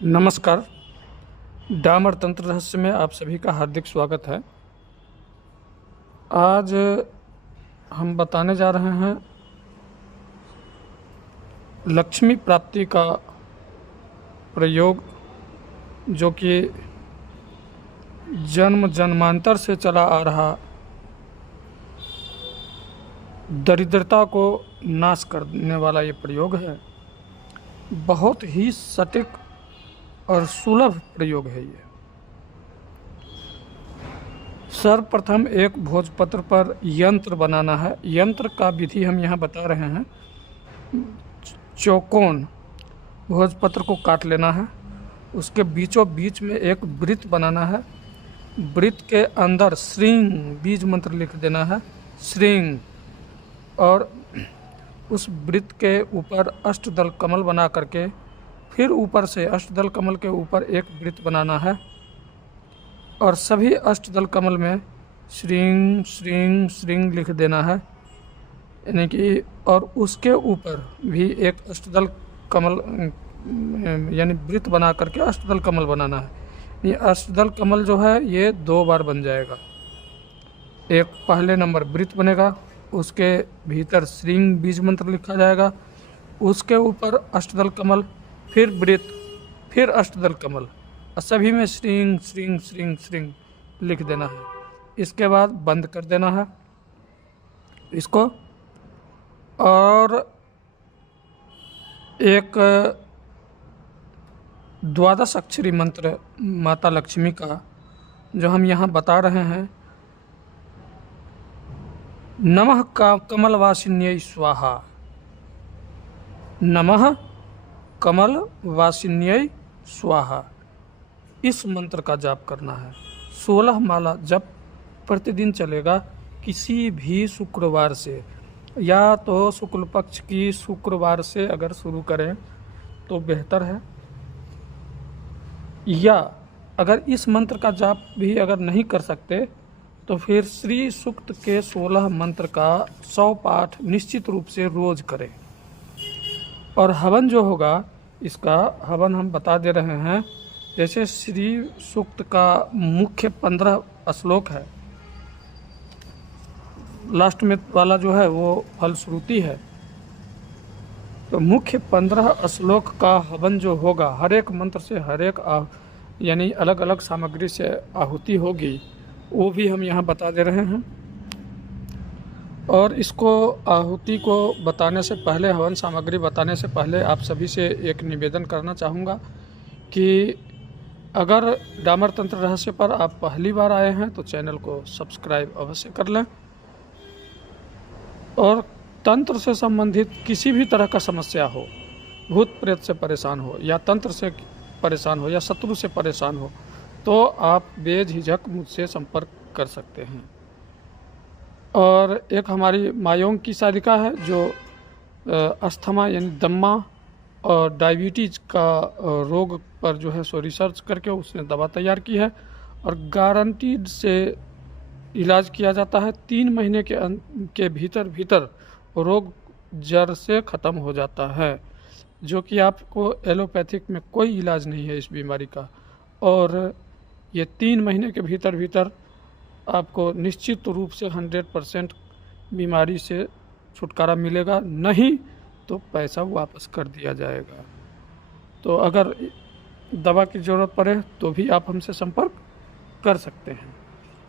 नमस्कार। डामर तंत्र रहस्य में आप सभी का हार्दिक स्वागत है। आज हम बताने जा रहे हैं लक्ष्मी प्राप्ति का प्रयोग, जो कि जन्म जन्मांतर से चला आ रहा दरिद्रता को नाश करने वाला ये प्रयोग है। बहुत ही सटीक और सुलभ प्रयोग है ये। सर्वप्रथम एक भोजपत्र पर यंत्र बनाना है। यंत्र का विधि हम यहाँ बता रहे हैं। चौकोन भोजपत्र को काट लेना है, उसके बीचों बीच में एक वृत्त बनाना है। वृत्त के अंदर श्रींग बीज मंत्र लिख देना है, श्रींग, और उस वृत्त के ऊपर अष्टदल कमल बना करके फिर ऊपर से अष्टदल कमल के ऊपर एक वृत्त बनाना है और सभी अष्टदल कमल में श्रींग श्रींग श्रींग लिख देना है, यानी कि, और उसके ऊपर भी एक अष्टदल कमल यानी वृत्त बना करके अष्टदल कमल बनाना है। ये अष्टदल कमल जो है ये 2 बार बन जाएगा। एक पहले नंबर वृत्त बनेगा, उसके भीतर श्रींग बीज मंत्र लिखा जाएगा, उसके ऊपर अष्टदल कमल, फिर वृत्त, फिर अष्टदल कमल, और सभी में श्रींग श्रींग श्रींग श्रींग लिख देना है। इसके बाद बंद कर देना है इसको, और एक 12 अक्षरी मंत्र माता लक्ष्मी का जो हम यहाँ बता रहे हैं, नमः कमलवासिन्यै स्वाहा, नमः कमलवासिन्यै स्वाहा, इस मंत्र का जाप करना है। 16 माला जप प्रतिदिन चलेगा। किसी भी शुक्रवार से, या तो शुक्ल पक्ष की शुक्रवार से अगर शुरू करें तो बेहतर है, या अगर इस मंत्र का जाप भी अगर नहीं कर सकते तो फिर श्री सूक्त के 16 मंत्र का 100 पाठ निश्चित रूप से रोज करें। और हवन जो होगा, इसका हवन हम बता दे रहे हैं। जैसे श्री सूक्त का मुख्य 15 श्लोक है, लास्ट में वाला जो है वो फलश्रुति है, तो मुख्य 15 श्लोक का हवन जो होगा, हर एक मंत्र से हर एक यानी अलग अलग सामग्री से आहुति होगी, वो भी हम यहाँ बता दे रहे हैं। और इसको आहुति को बताने से पहले, हवन सामग्री बताने से पहले, आप सभी से एक निवेदन करना चाहूँगा कि अगर डामर तंत्र रहस्य पर आप पहली बार आए हैं तो चैनल को सब्सक्राइब अवश्य कर लें, और तंत्र से संबंधित किसी भी तरह का समस्या हो, भूत प्रेत से परेशान हो, या तंत्र से परेशान हो, या शत्रु से परेशान हो, तो आप बेझिझक मुझसे संपर्क कर सकते हैं। और एक हमारी मायोंग की सारिका है जो अस्थमा यानी दम्मा और डायबिटीज़ का रोग पर जो है सो रिसर्च करके उसने दवा तैयार की है, और गारंटीड से इलाज किया जाता है। 3 महीने के भीतर भीतर रोग जड़ से ख़त्म हो जाता है, जो कि आपको एलोपैथिक में कोई इलाज नहीं है इस बीमारी का। और ये 3 महीने के भीतर भीतर आपको निश्चित रूप से 100% बीमारी से छुटकारा मिलेगा, नहीं तो पैसा वापस कर दिया जाएगा। तो अगर दवा की ज़रूरत पड़े तो भी आप हमसे संपर्क कर सकते हैं।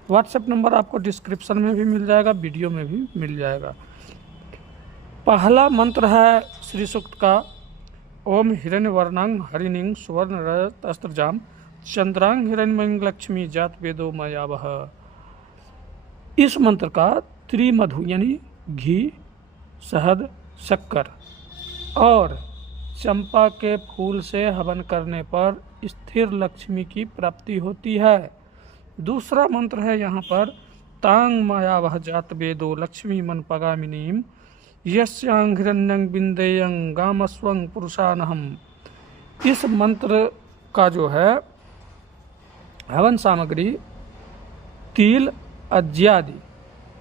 व्हाट्सएप नंबर आपको डिस्क्रिप्शन में भी मिल जाएगा, वीडियो में भी मिल जाएगा। पहला मंत्र है श्री सूक्त का, ओम हिरण्यवर्णांग हरिणीं सुवर्ण रजत अस्त्रजाम चंद्रांग हिरण्यमयीं लक्ष्मी जात वेदो मयावह। इस मंत्र का त्रिमधु यानी घी, शहद, शक्कर और चंपा के फूल से हवन करने पर स्थिर लक्ष्मी की प्राप्ति होती है। दूसरा मंत्र है यहाँ पर, तांग मायावह जात वेदो लक्ष्मी मन पगामिनीम यस्यांग हिरण्यं बिंदेयं गामस्वं पुरुषानहम। इस मंत्र का जो है हवन सामग्री तिल इत्यादि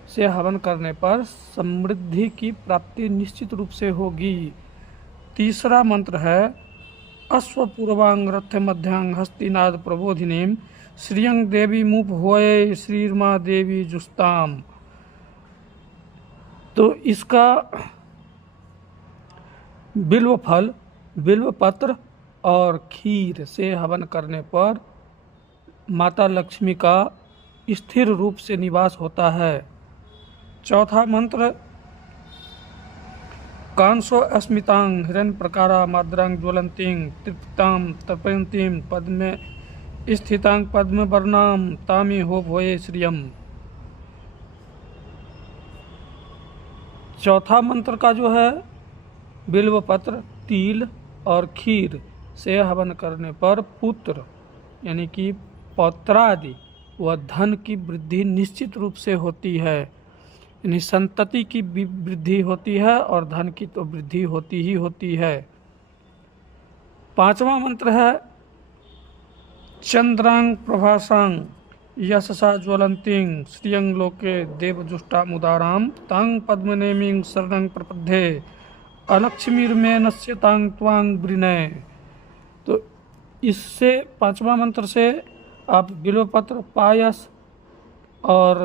से हवन करने पर समृद्धि की प्राप्ति निश्चित रूप से होगी। तीसरा मंत्र है अश्वपूर्वांग रथ मध्यांग हस्तिनाद प्रबोधिनीम श्रियंग देवी मुप होए श्रीर्मा देवी जुस्ताम। तो इसका बिल्व फल, बिल्व पत्र और खीर से हवन करने पर माता लक्ष्मी का स्थिर रूप से निवास होता है। चौथा मंत्र कांसो अस्मितांग हिरण्य प्रकारा माद्रांग ज्वलंतीं तृप्तां तर्पयंतीं पद्मे स्थितांग पद्म वर्णाम तामी हो भोये श्रियम। चौथा मंत्र का जो है बिल्व पत्र, तिल और खीर से हवन करने पर पुत्र यानी कि पौत्रादि व धन की वृद्धि निश्चित रूप से होती है, यानी संतति की वृद्धि होती है और धन की तो वृद्धि होती ही होती है। पांचवा मंत्र है चंद्रांग प्रभासांग यशसा ज्वलंतीं श्रियंग लोके देवजुष्टामुदाराम तांग पद्मनेमिंग शरणं प्रपद्ये अलक्ष्मीर्मे नश्यतांग त्वांग वृणय। तो इससे पांचवा मंत्र से आप बिल्वपत्र, पायस और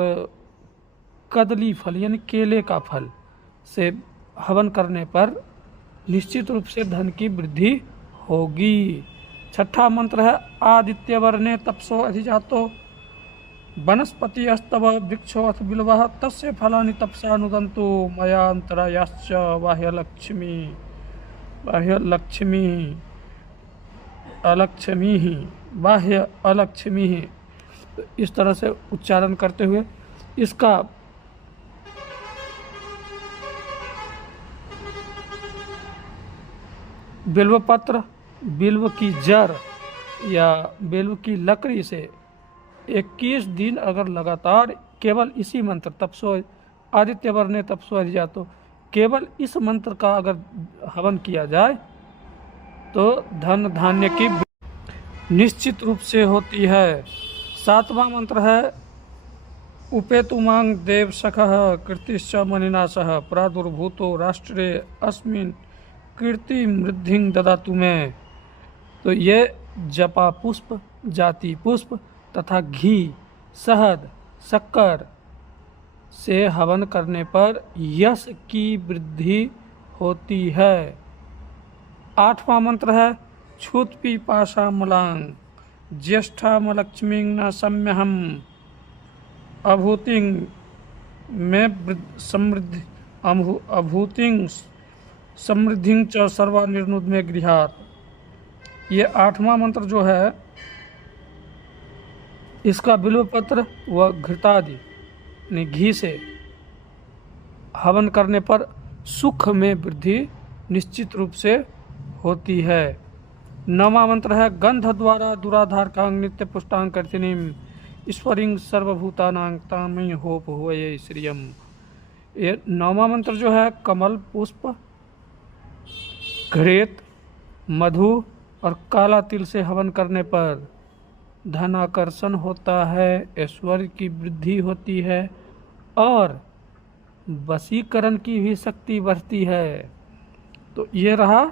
कदली फल यानी केले का फल से हवन करने पर निश्चित रूप से धन की वृद्धि होगी। छठा मंत्र है आदित्य वर्णे तपसो अधिजातो वनस्पति अस्तव वृक्षो अथ बिल्वः तस्य फलानि तपसा नुदन्तु मयांतरायाश्च बाह्यलक्ष्मी बाह्य अलक्ष्मी। इस तरह से उच्चारण करते हुए इसका बिल्व पत्र, बिल्व की जड़ या बिल्व की लकड़ी से 21 दिन अगर लगातार केवल इसी मंत्र तपसो आदित्य वर्णे तपसो अधिजातो केवल इस मंत्र का अगर हवन किया जाए तो धन धान्य की निश्चित रूप से होती है। सातवां मंत्र है उपेतुमांग देव सखः कीर्तिश्च मनिनाशः प्रादुर्भूतो राष्ट्रे अस्मिन् कीर्ति वृद्धिं ददातु मे। तो ये जपा पुष्प, जाति पुष्प तथा घी, शहद, शक्कर से हवन करने पर यश की वृद्धि होती है। आठवां मंत्र है छूत पीपाशा मलांग ज्येष्ठामलक्ष्मीं न सम्यहम अभूतिं में समृद्धि अभूतिं समृद्धिं च सर्वा निर्नुद में गृहात। ये आठवां मंत्र जो है इसका बिल्व पत्र व घृतादि यानी घी से हवन करने पर सुख में वृद्धि निश्चित रूप से होती है। नौवां मंत्र है गंध द्वारा दुराधार कांग नित्य पुष्टांग कर्तिनीम ईश्वरिंग सर्वभूतानांग तामयी होप होये श्रियम। ये नौवां मंत्र जो है कमल पुष्प, घृत, मधु और काला तिल से हवन करने पर धनाकर्षण होता है, ऐश्वर्य की वृद्धि होती है और वशीकरण की भी शक्ति बढ़ती है। तो ये रहा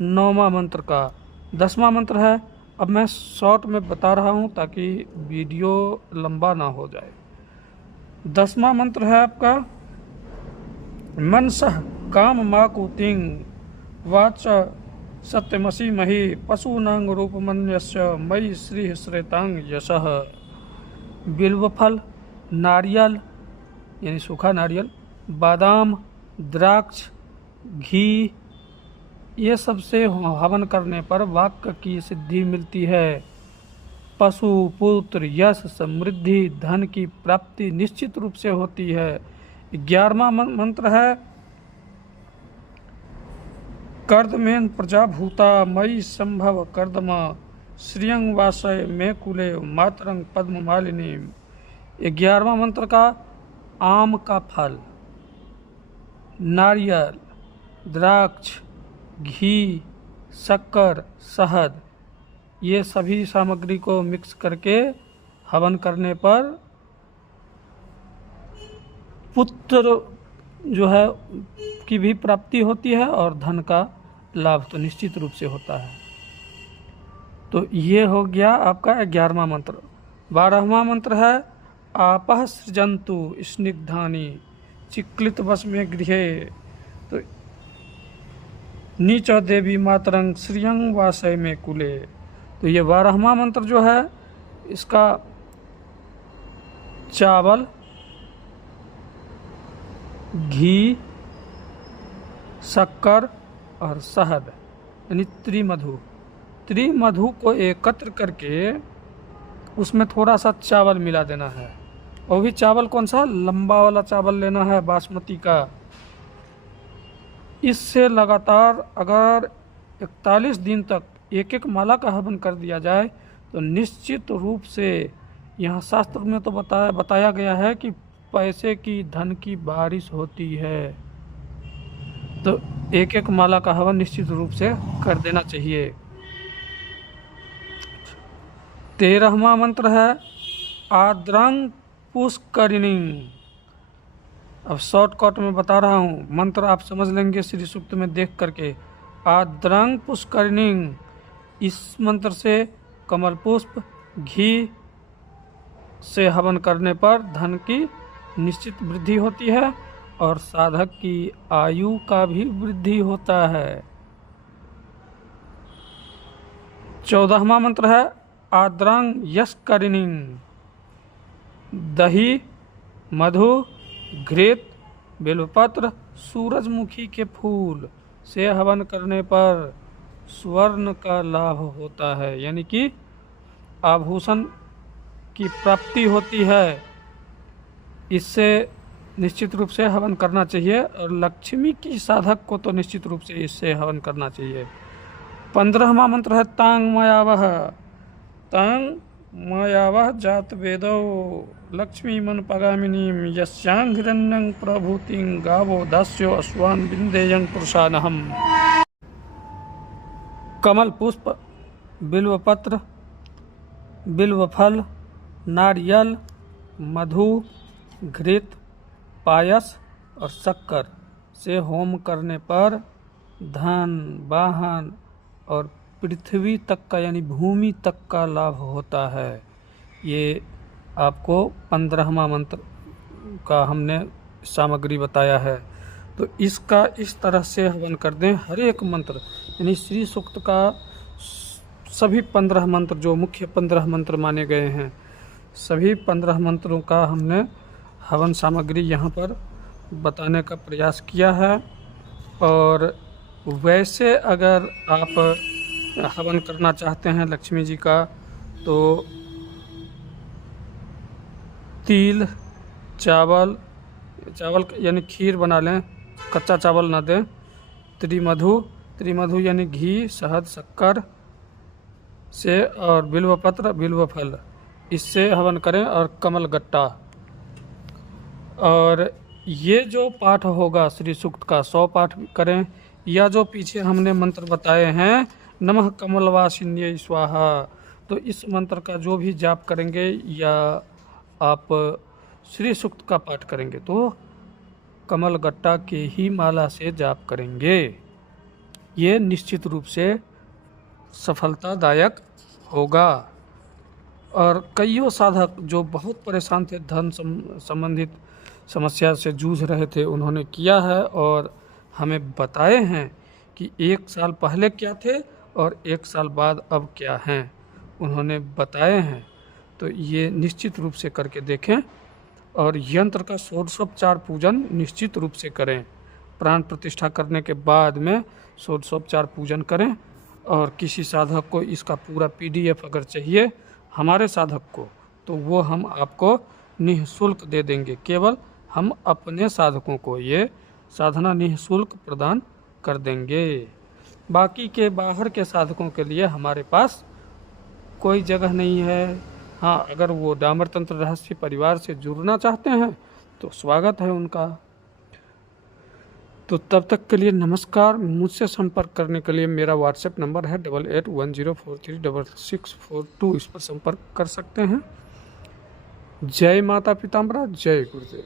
नौवां मंत्र का। 10वां मंत्र है, अब मैं शॉर्ट में बता रहा हूँ ताकि वीडियो लंबा ना हो जाए। 10वां मंत्र है आपका मनसः काम माकुतिं वाच सत्यमसि मही पशूनांग रूपमन्यस्य मयि श्री श्रेतांग यशः। बिल्व फल, नारियल यानी सूखा नारियल, बादाम, द्राक्ष, घी ये सब से हवन करने पर वाक्य की सिद्धि मिलती है। पशु, पुत्र, यश, समृद्धि, धन की प्राप्ति निश्चित रूप से होती है। 11वां मंत्र है कर्दमेन प्रजाभूता मयि संभव कर्दमा श्रियंग वासय मे कुले मातरंग पद्म मालिनी। 11वां मंत्र का आम का फल, नारियल, द्राक्ष, घी, शक्कर, शहद ये सभी सामग्री को मिक्स करके हवन करने पर पुत्र जो है की भी प्राप्ति होती है और धन का लाभ तो निश्चित रूप से होता है। तो ये हो गया आपका 11वां मंत्र। 12वां मंत्र है आपः सृजन्तु स्निग्धानि चिक्लित वस्मे गृहे, तो नीच देवी मातरंग श्रियं वासय में कुले। तो ये 12वां मंत्र जो है इसका चावल, घी, शक्कर और शहद यानी त्रिमधु को एकत्र करके उसमें थोड़ा सा चावल मिला देना है। और भी चावल कौन सा? लंबा वाला चावल लेना है बासमती का। इससे लगातार अगर 41 दिन तक एक एक माला का हवन कर दिया जाए तो निश्चित रूप से, यहाँ शास्त्र में तो बताया गया है कि पैसे की, धन की बारिश होती है। तो एक एक माला का हवन निश्चित रूप से कर देना चाहिए। 13वां मंत्र है आद्रंग पुष्करिणी। अब शॉर्टकट में बता रहा हूँ, मंत्र आप समझ लेंगे श्री सूक्त में देख करके। आद्रंग पुष्करिणी, इस मंत्र से कमल पुष्प, घी से हवन करने पर धन की निश्चित वृद्धि होती है और साधक की आयु का भी वृद्धि होता है। 14वां मंत्र है आद्रंग यस्करिणी। दही, मधु, घृत, बेलपत्र, सूरजमुखी के फूल से हवन करने पर स्वर्ण का लाभ होता है, यानी कि आभूषण की प्राप्ति होती है। इससे निश्चित रूप से हवन करना चाहिए और लक्ष्मी की साधक को तो निश्चित रूप से इससे हवन करना चाहिए। 15वां मंत्र है तांग मयावह। तांग मयावह जात वेदो लक्ष्मी मन पगामिनी यस्यां हिरण्यं प्रभूतिं गावो दास्यो अश्वान विन्देयं पुरुषानहम्। कमल पुष्प, बिल्वपत्र, बिल्वफल, नारियल, मधु, घृत, पायस और शक्कर से होम करने पर धन, वाहन और पृथ्वी तक का यानी भूमि तक का लाभ होता है। ये आपको 15वां मंत्र का हमने सामग्री बताया है। तो इसका इस तरह से हवन कर दें। हर एक मंत्र यानी श्री सूक्त का सभी 15 मंत्र, जो मुख्य 15 मंत्र माने गए हैं, सभी 15 मंत्रों का हमने हवन सामग्री यहाँ पर बताने का प्रयास किया है। और वैसे अगर आप हवन करना चाहते हैं लक्ष्मी जी का, तो तिल, चावल यानी खीर बना लें, कच्चा चावल ना दें। त्रिमधु यानी घी, शहद, शक्कर से और बिल्वपत्र, बिल्वफल, इससे हवन करें। और कमल गट्टा। और ये जो पाठ होगा श्री सूक्त का 100 पाठ करें, या जो पीछे हमने मंत्र बताए हैं नमः कमलवासिन्ये स्वाहा, तो इस मंत्र का जो भी जाप करेंगे या आप श्री सूक्त का पाठ करेंगे तो कमल गट्टा के ही माला से जाप करेंगे। ये निश्चित रूप से सफलतादायक होगा। और कईयों साधक जो बहुत परेशान थे, धन संबंधित समस्या से जूझ रहे थे, उन्होंने किया है और हमें बताए हैं कि 1 साल पहले क्या थे और 1 साल बाद अब क्या हैं, उन्होंने बताए हैं। तो ये निश्चित रूप से करके देखें। और यंत्र का षोडशोपचार पूजन निश्चित रूप से करें। प्राण प्रतिष्ठा करने के बाद में षोडशोपचार पूजन करें। और किसी साधक को इसका पूरा PDF अगर चाहिए हमारे साधक को, तो वो हम आपको निःशुल्क दे देंगे। केवल हम अपने साधकों को ये साधना निःशुल्क प्रदान कर देंगे। बाकी के बाहर के साधकों के लिए हमारे पास कोई जगह नहीं है। हाँ, अगर वो डामर तंत्र रहस्य परिवार से जुड़ना चाहते हैं तो स्वागत है उनका। तो तब तक के लिए नमस्कार। मुझसे संपर्क करने के लिए मेरा WhatsApp नंबर है 8810436642, इस पर संपर्क कर सकते हैं। जय माता पीताम्बरा, जय गुरुदेव।